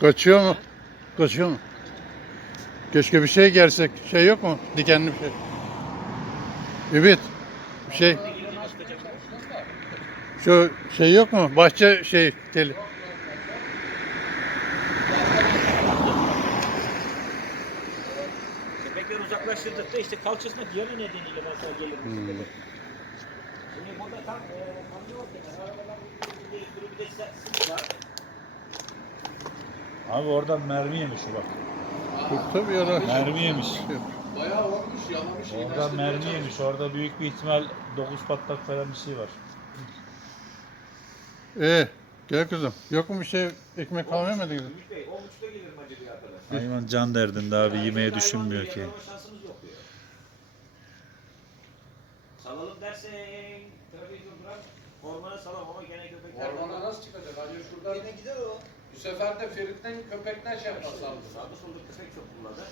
Kaçıyor mu? Kaçıyor mu? Keşke bir şey gelsek. Şey yok mu? Dikenli bir şey. Ümit. Bir şey. Şu şey yok mu? Bahçe şey teli. Köpekler uzaklaştırdıkça işte kalçasına yara nedeniyle mesela gelir. Hmm. Şimdi burada tam e, kamyon yok yani. Arabalar bir de sis var. Abi oradan mermi yemiş bak. Tabii ya da. Mermi yemiş. Bayağı olmuş, yalamış. Oradan mermi yemiş. Orada büyük bir ihtimal 9 patlak falan bir şey var. Ee, gel kızım. Yok mu bir şey? Ekmek kahve yemediniz? Ümit Bey 13'te gelirim acı bir arkadaş. Hayvan can derdinde abi Hayvan düşünmüyor ki. Salalım dersen trafiği durduran ormana salam ama gene köpekler Ormana nasıl çıkacak? Hani şuradan Yine gider o. bu sefer de Ferit'ten köpekten şey yapmaz sandım. Sağda solda köpek çok kullanır.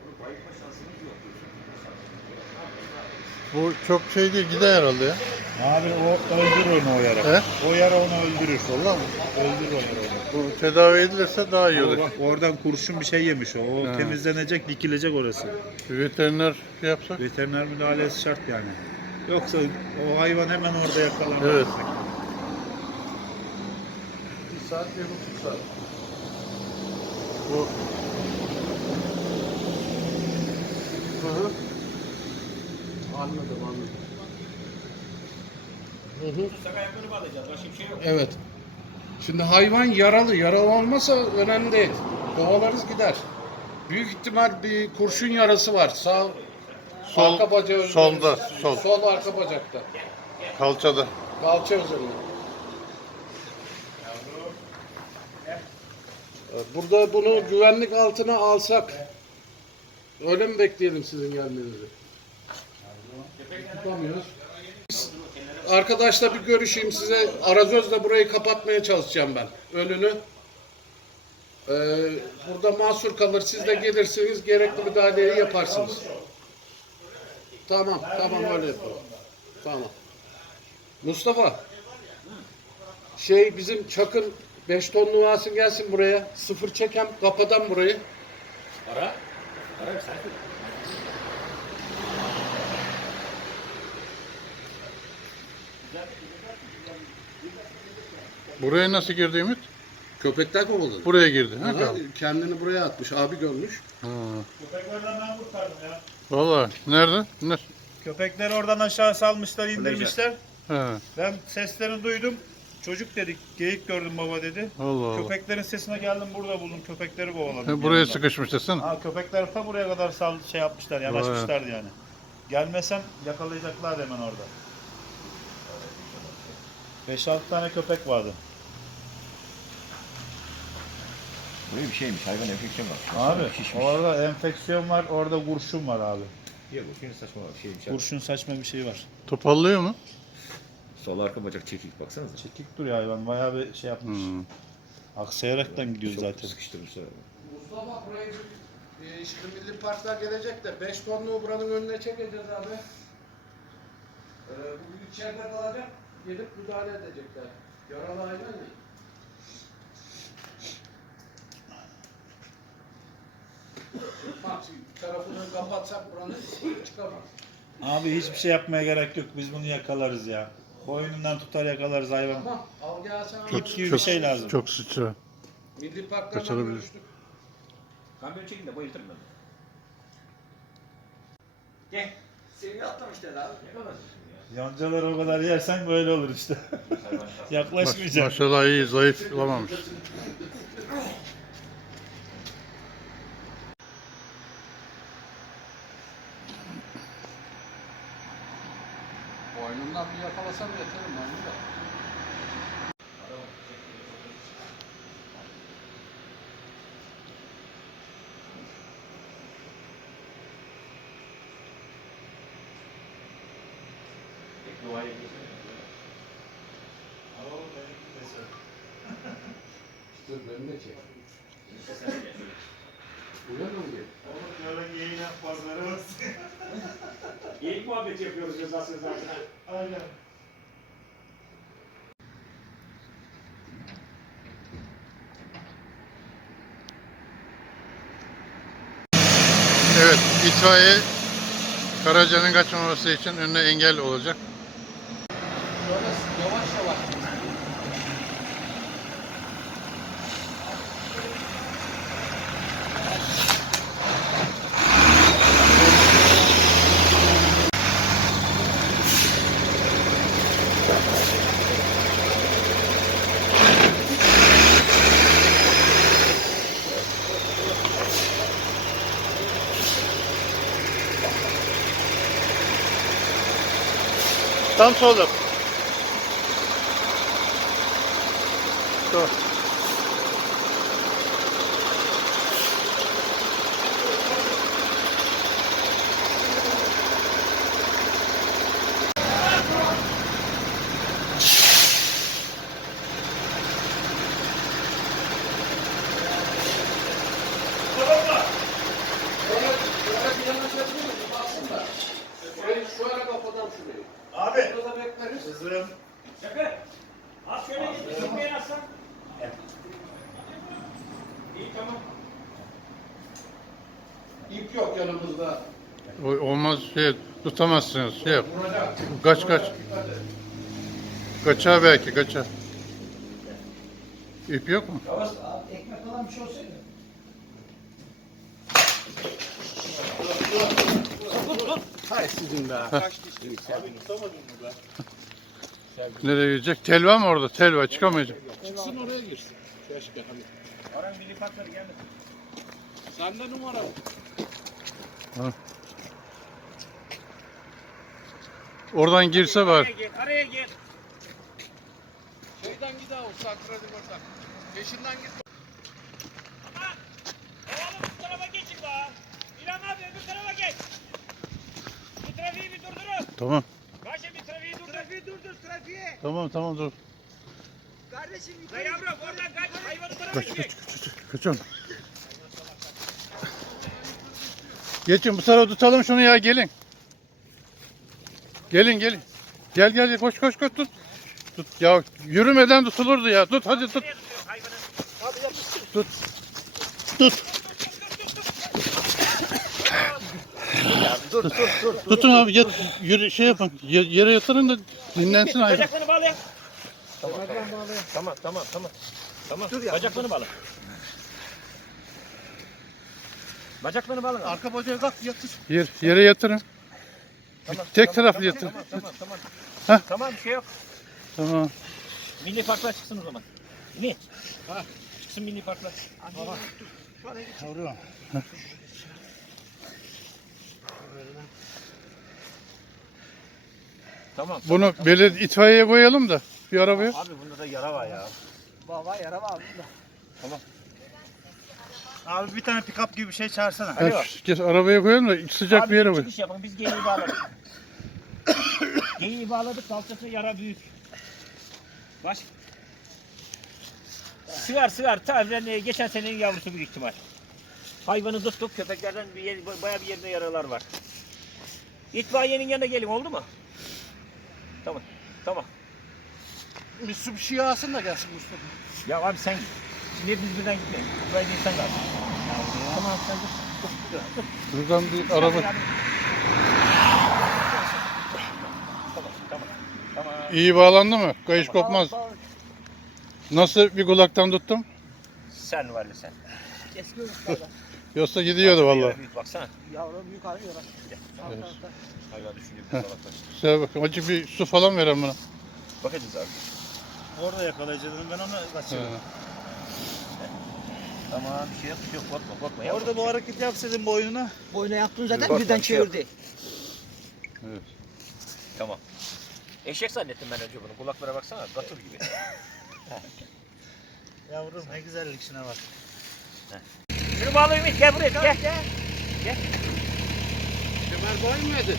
Bunu bayılma şansımız yok? Bu çok şey değil. Gider herhalde ya. Abi o öldürür onu o yara. He? O yara onu öldürür. Vallahi mi? Öldürür onu. Bu tedavi edilirse daha iyi olur. bak oradan kurşun bir şey yemiş o. O Ha. temizlenecek, dikilecek orası. Bir veteriner şey yapsak. Veteriner müdahalesi şart yani. Yoksa o hayvan hemen orada yakalanır. Evet. Saat, bir buçuk saat. Bu Hı hı. Anladım anladım. Başka bir şey yok. Evet. Şimdi hayvan yaralı. Yaralı olmasa önemli değil. Kovalarız gider. Büyük ihtimal bir kurşun yarası var. Sağ Sol- arka bacağı solda, sol. Sol arka bacakta. kalçada. Kalça üzerinde. Burada bunu güvenlik altına alsak öyle mi bekleyelim sizin gelmenizi? Tutamıyoruz. Arkadaşla bir görüşeyim size. Arazözle burayı kapatmaya çalışacağım ben. Önünü. Ee, burada mahsur kalır. Siz de gelirsiniz. Gerekli müdahaleyi yaparsınız. Tamam. Tamam öyle yapalım. Tamam. Mustafa. Şey bizim Çakır 5 tonlu alsın gelsin buraya. Sıfır çeken kapadan burayı. Ara. Ara sen. Buraya nasıl girdi Ümit? Köpekler kovaladı. Buraya girdi. Ha, Aha, tamam. kendini buraya atmış. Abi görmüş. Ha. Köpeklerden ben kurtardım ya. Vallahi nerede? Ne? Köpekleri oradan aşağı salmışlar, indirmişler. He. Ben seslerini duydum. Çocuk dedik, geyik gördüm baba dedi. Allah Allah. Köpeklerin sesine geldim burada buldum. Köpekleri kovaladım. Ha, buraya yanından. sıkışmış desene. Ha köpekler ta buraya kadar sal şey yapmışlar, yanaşmışlardı yani. Gelmesem yakalayacaklar hemen orada. 5-6 tane köpek vardı. Böyle bir şeymiş hayvan enfeksiyon var. Abi Şişmiş. orada enfeksiyon var, orada kurşun var abi. Yok şimdi saçma bir şeymiş. Kurşun saçma bir şey var. Topallıyor mu? Sol arka bacak çekik baksanıza. Çekik duruyor hayvan, bayağı bir şey yapmış. Hmm. Aksayaraktan gidiyor Çok zaten. sıkıştırmışlar. Mustafa burayı e, işte milli parklar gelecek de 5 tonluğu buranın önüne çekeceğiz abi. Ee, bu içeride kalacak. Gelip müdahale edecekler. Yaralı hayvan ya. Bak tarafını kapatsak buranın çıkamaz. Abi hiçbir şey yapmaya gerek yok. Biz bunu yakalarız ya. Boynundan tutar yakalarız hayvan. Tamam. Al gel sen. Çok- gibi bir şey lazım. Çok sıçra. Milli parklardan Kaçırabilir. görüştük. Kamyon çekin de bayıltırım ben. Gel. Seni atlamışlar abi. Yapamazsın ya. Yoncaları o kadar yersen böyle olur işte. Maş- Yaklaşmayacak. maşallah iyi zayıflamamış. Dur beni de çek. Burada mı oluyor? Oğlum diyorlar yayın akbazları var. Yayın muhabbet yapıyoruz cezası cezasına. Aynen. Evet, itfaiye Karaca'nın kaçmaması için önüne engel olacak. Şöyle yavaş yavaş. Tam solda. Tamam. Böyle, böyle bir yanaşabilir miyim? Baksın da. Burayı şöyle kafadan şurayı. Abi. Burada bekleriz. Kızım. Şaka. Az şöyle git. Çekmeyen aslan. İyi tamam. İp yok yanımızda. O- Olmaz şey tutamazsınız. Şey yap. Vuracak. Kaç kaç. Dikkat et. Kaçar belki kaçar. İp yok mu? Ekmek falan bir şey olsaydı. Nereye gidecek? Telva mı orada? Telva çıkamayacak. Çıksın oraya girsin. Keşke hani. Oran milli patları geldi. Sende numara var. Oradan girse var. Araya git. Araya git. Şeyden git abi. Sakredi buradan. Peşinden git. Oğlum bu tarafa geçin la. İlhan abi öbür tarafa geç. Bu trafiği bir durdurun. Tamam. Başa bir trafiği durdur. Trafiği durdur trafiği. Tamam tamam dur. Kardeşim La yavrum oradan kaç. Hayvanı tarafa Kaç gidecek. kaç kaç kaç. Kaçalım. Geçin bu tarafa tutalım şunu ya gelin. Gelin gelin. Gel gel gel, koş koş koş tut. Tut ya yürümeden tutulurdu ya. Tut hadi tut. Nereye tutuyor hayvanı? Tut. Tut. Tutun abi yat, yürü, şey yapın. ye- Yere yatırın da dinlensin hayvan. Bacaklarını bağlayın. Tamam tamam tamam tamam. Tamam. Dur ya. Bacaklarını bağla. Bacaklarını bağla. Arka bacaya kalk yatır. Yer, yere yatırın. Tek taraflı yatır. Tamam tamam tamam. Hah. Tamam bir şey yok. Tamam. Milli parklar çıksın o zaman. Ne? Ha. Çıksın milli parklar. Yavrum. Tamam. Bunu belediye itfaiyeye koyalım da bir arabaya. Abi bunda da yara var ya. Baba yara var bunda. Abi bir tane pick-up gibi bir şey çağırsana. Ha, şu- kes, arabaya koyalım da sıcak Abi bir yere koy. çıkış yapın biz geyiği bağladık. geyiği bağladık kalçası yara büyük. Baş. Sığar sığar. Tabii e, geçen senenin yavrusu büyük ihtimal. Hayvanı tuttuk köpeklerden bir yer, bayağı bir yerinde yaralar var. İtfaiyenin yanına gelin oldu mu? Tamam. Tamam. Mitsubishi alsın da gelsin Mustafa. Ya abi sen git. Şimdi hepimiz birden gitmeyin. Buraya değil sen kal. Tamam sen dur. Dur, bir araba. Tamam tamam. Tamam. İyi bağlandı mı? Kayış kopmaz. Nasıl bir kulaktan tuttum? Sen var sen. Eski uluslardan. Yoksa gidiyordu vallahi. Büyük baksana. Yavrum büyük. Evet. Düşünüyor bir salaklar. Acı bir su falan verin buna. Bakacağız abi. Orada yakalayacağım ben onu Ha. Tamam bir şey yok bir şey yok korkma korkma. Ya. Orada bu hareket yapsaydın boynuna. Boyuna yaptın zaten Bak, birden bak, şey yok. çevirdi. Evet. Tamam. Eşek zannettim ben önce bunu. Kulaklara baksana katır gibi. Yavrum ne güzellik şuna bak. Şunu bağla Ümit gel buraya gel. Gel. Kemer koymadı.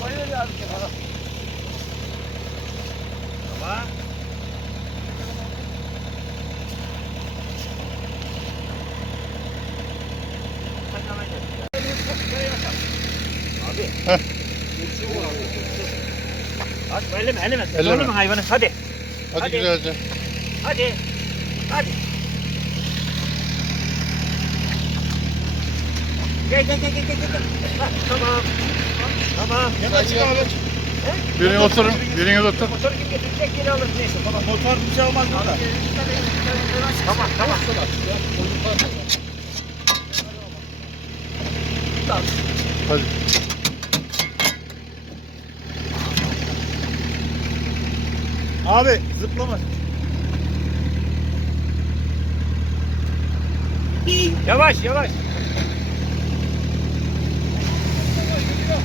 Koyuyor abi kenara. Tamam. Sen hemen gel. Abi. Heh. Açma elleme elleme. Elleme. Elleme hayvanı hadi. Hadi, Hadi. güzelce. Hadi. Hadi. Gel gel gel gel gel. Hah, Tamam. Tamam. Yana çık abi. Birine oturun. Birine otur. Motoru kim getirecek geri alır neyse. Tamam. Motor bir şey olmaz burada. Tamam tamam. Hadi. Abi zıplama. Yavaş yavaş.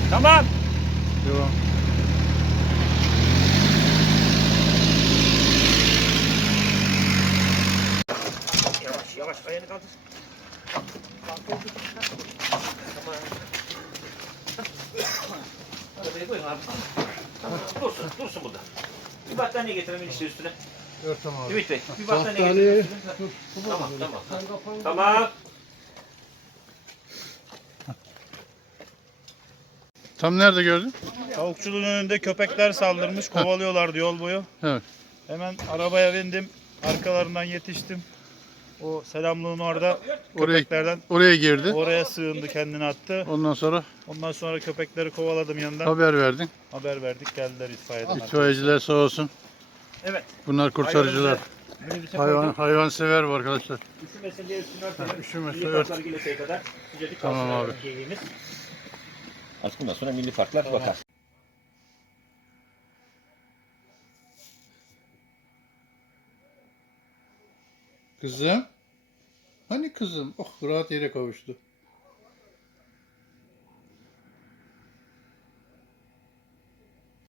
Tamam. Devam. Yavaş yavaş ayağını kaldır. Tamam. Arabayı koyun abi. Dursun, dursun burada. Bir battaniye getirelim işte üstüne. Örtem abi. Ümit Bey, bir battaniye Battaniye- getirelim. Tamam, tamam. Tamam. Tam nerede gördün? Tavukçuluğun önünde köpekler saldırmış. Kovalıyorlardı yol boyu. Evet. Hemen arabaya bindim. Arkalarından yetiştim. O selamlığın orada Oraya köpeklerden oraya girdi. oraya sığındı kendini attı. Ondan sonra Ondan sonra köpekleri kovaladım yanından. haber verdin. Haber verdik geldiler itfaiyeden. İtfaiyeciler sağ olsun. Evet. Bunlar kurtarıcılar. Minibüse Hayvan hayvan sever bu arkadaşlar. Üşümesin diye üstünü örtelim. üşümesin, Milli ört. parklar geleseye kadar sıcacık Tamam kalsın abi. giyimimiz. Artık bundan sonra milli parklar bakar. Kızım. Hani kızım? Oh rahat yere kavuştu.